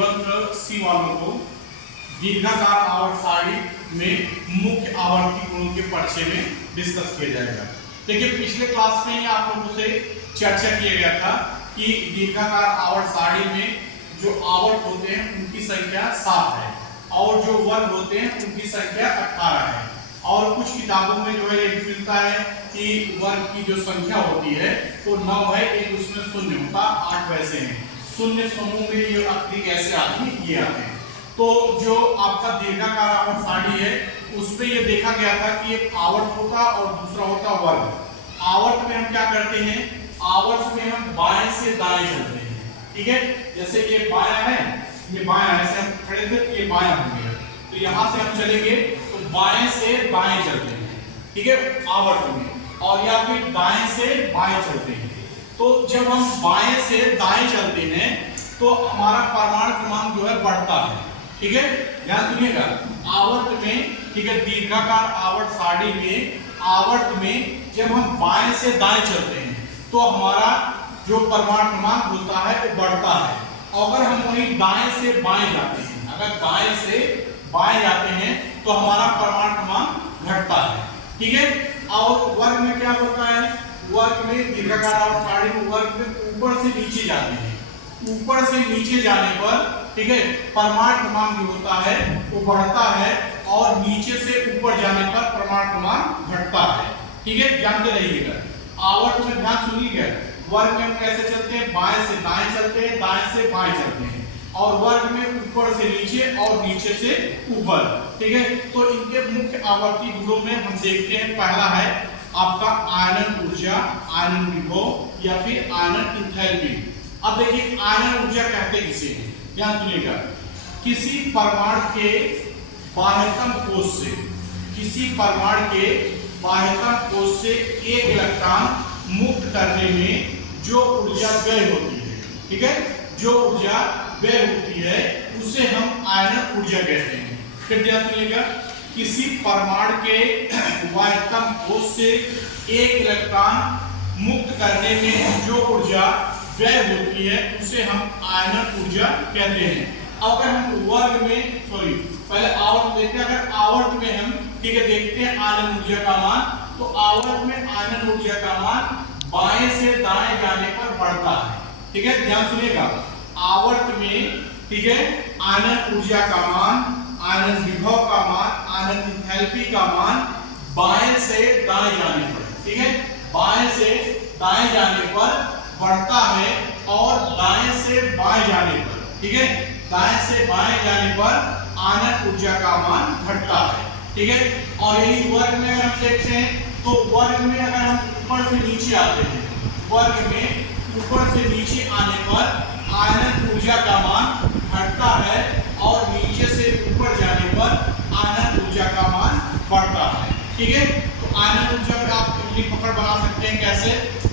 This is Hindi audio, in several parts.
11th सी वालों को दीर्घाकार आवर्त सारणी में मुख्य आवर्ती गुणों के परिचय में डिस्कस किया जाएगा। देखिए पिछले क्लास में ही आप लोगों से चर्चा किया गया था कि दीर्घाकार आवर्त सारणी में जो आवर्त होते हैं उनकी संख्या 7 है और जो वर्ग होते हैं उनकी संख्या 18 है। और कुछ किताबों में जो है ये भी मिलता है कि वर्ग की जो संख्या होती है वो 9 है, एक उसमें शून्य होता, 8 वैसे हैं। शून्य समूह में ये आखिरी कैसे आते हैं, ये आते हैं। तो जो आपका दीर्घाकार आवर्त सारणी है उसमें ये देखा गया था कि एक आवर्त होता और दूसरा होता वर्ग। आवर्त में हम क्या करते हैं, आवर्त में हम बाएं से दाएं चलते हैं, ठीक है। जैसे ये बायां है, ये बायां है, ऐसे हम खड़े थे, ये बायां हो गया, तो यहाँ से हम चलेंगे तो बाएं से दाएं चलते हैं, ठीक है, आवर्त में। और या फिर दाएं से बाएं चलते हैं। तो जब हम बाएं से दाएं चलते हैं तो हमारा परमाणु क्रमांक जो है बढ़ता है, ठीक है। ध्यान सुनिएगा, आवर्त में, ठीक है, दीर्घाकार आवर्त सारणी में आवर्त में जब हम बाएं से दाएं चलते हैं तो हमारा जो परमाणु क्रमांक होता है वो बढ़ता है। अगर हम वहीं दाएं से बाएं जाते हैं, अगर दाएं से बाएं जाते हैं तो हमारा परमाणु क्रमांक घटता है, ठीक है। और वर्ग में क्या होता है, वर्ग में दीर्घाकार आवर्त सारणी में वर्ग में ऊपर से नीचे जाते हैं, ऊपर से नीचे जाने पर, ठीक है, परमाणु क्रमांक जो होता है वो बढ़ता है और नीचे से ऊपर जाने पर परमाणु क्रमांक घटता है, ठीक है। जानते रहिएगा। आवर्त में ध्यान सुनिएगा, वर्ग में हम कैसे चलते हैं, बाएं से दाएं चलते हैं, दाएं से बाएं चलते हैं, और वर्ग में ऊपर से नीचे और नीचे से ऊपर, ठीक है। तो इनके मुख्य आवर्ती गुणों में हम देखते हैं, पहला है आपका आयनन ऊर्जा, आयनन विभव या फिर आयनन इंथैल्पी। अब देखिए आयनन ऊर्जा कहते किसे हैं, ध्यान सुनिएगा। किसी परमाणु के बाह्यतम कोश से, किसी परमाणु के बाह्यतम कोश से एक इलेक्ट्रॉन मुक्त करने में जो ऊर्जा व्यय होती है, ठीक है, जो ऊर्जा व्यय होती है उसे हम आयनन ऊर्जा कहते हैं। फिर ध्यान सुनिएगा, किसी परमाणु के बाह्यतम कोश से एक इलेक्ट्रॉन मुक्त करने में जो ऊर्जा व्यय होती है उसे हम आयनन ऊर्जा कहते हैं। अगर हम वर्ग में, सॉरी पहले आवर्त देखते हैं, अगर आवर्त में हम, ठीक है, देखते हैं आयनन ऊर्जा का मान, तो आवर्त में आयनन ऊर्जा का मान बाएं से दाएं जाने पर बढ़ता है, ठीक है। ध्यान सुनिएगा, आवर्त में, ठीक है, आयनन ऊर्जा का मान, आयनन विभव का मान, आयनन इंथैल्पी का मान बाएं से दाएं जाने पर, ठीक है, बाएं से दाएं जाने पर बढ़ता है और दाएं से बाएं जाने पर, ठीक है, दाएं से बाएं जाने पर आयनन ऊर्जा का मान घटता है, ठीक है। और यही वर्ग में अगर हम देखते हैं तो वर्ग में अगर हम ऊपर से नीचे आते हैं, वर्ग में ऊपर से नीचे आने पर आयनन ऊर्जा का मान घटता है और नीचे से ऊपर जाने पर आयनन ऊर्जा का मान बढ़ता है, ठीक है। तो आयनन ऊर्जा पे आप अपनी पकड़ बना सकते हैं कैसे,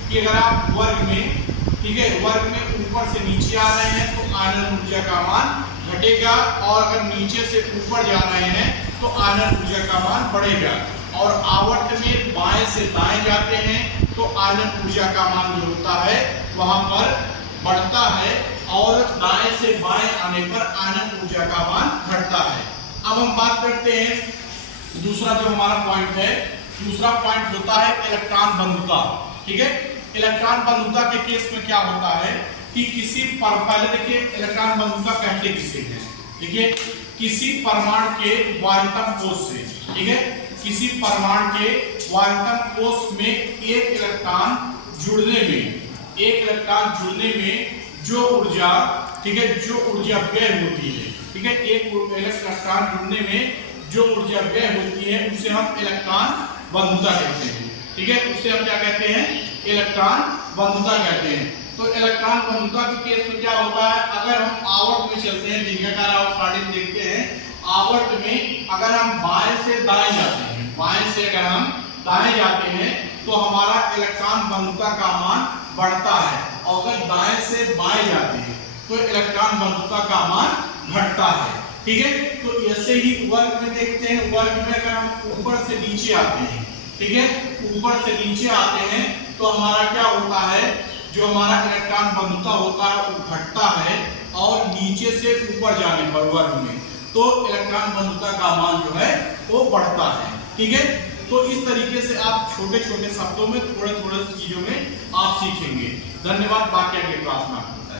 कि अगर आप वर्ग में, ठीक है, वर्ग में ऊपर से नीचे आ रहे हैं तो आयनन ऊर्जा का मान घटेगा, और अगर नीचे से ऊपर जा रहे हैं तो आयनन ऊर्जा का मान बढ़ेगा। और आवर्त में बाएं से दाएं जाते हैं तो आयनन ऊर्जा का मान जो होता है वहां पर बढ़ता है और दाएं से बाएं आने पर आयनन ऊर्जा का मान घटता है। अब हम बात करते हैं दूसरा जो हमारा पॉइंट है, दूसरा पॉइंट होता है इलेक्ट्रॉन बंधुता, ठीक है। इलेक्ट्रॉन बंधुता के केस में क्या होता है कि किसी पहले देखिए इलेक्ट्रॉन बंधुता कहते किसे हैं, देखिए किसी परमाणु के बाह्यतम कोश से, ठीक है, किसी परमाणु के बाह्यतम कोश में एक इलेक्ट्रॉन जुड़ने में, एक इलेक्ट्रॉन जुड़ने में जो ऊर्जा, ठीक है, जो ऊर्जा व्यय होती है, ठीक है, एक इलेक्ट्रॉन जुड़ने में जो ऊर्जा व्यय होती है उसे हम इलेक्ट्रॉन बंधुता कहते हैं, ठीक है, उसे हम क्या कहते हैं, इलेक्ट्रॉन बंधुता कहते हैं। तो इलेक्ट्रॉन बंधुता के केस में क्या होता है, अगर हम आवर्त में चलते हैं, दीर्घाकार आवर्त सारणी में देखते हैं, आवर्त में अगर हम बाएं से दाएं जाते हैं, बाएं से अगर हम दाएं जाते हैं तो हमारा इलेक्ट्रॉन बंधुता का मान बढ़ता है, और अगर दाएं से बाएं जाते हैं तो इलेक्ट्रॉन बंधुता का मान घटता है, ठीक है। तो ऐसे ही वर्ग में देखते हैं, वर्ग में अगर हम ऊपर से नीचे आते हैं, ठीक है, ऊपर से नीचे आते हैं तो हमारा क्या होता है, जो हमारा इलेक्ट्रॉन बंधुता होता है वो घटता है और नीचे से ऊपर जाने पर वर्ग में, तो इलेक्ट्रॉन बंधुता का मान जो है वो बढ़ता है। ठीक है, तो इस तरीके से आप छोटे छोटे शब्दों में थोड़े थोड़े चीजों में आप सीखेंगे। धन्यवाद, बाकी अगले क्लास में।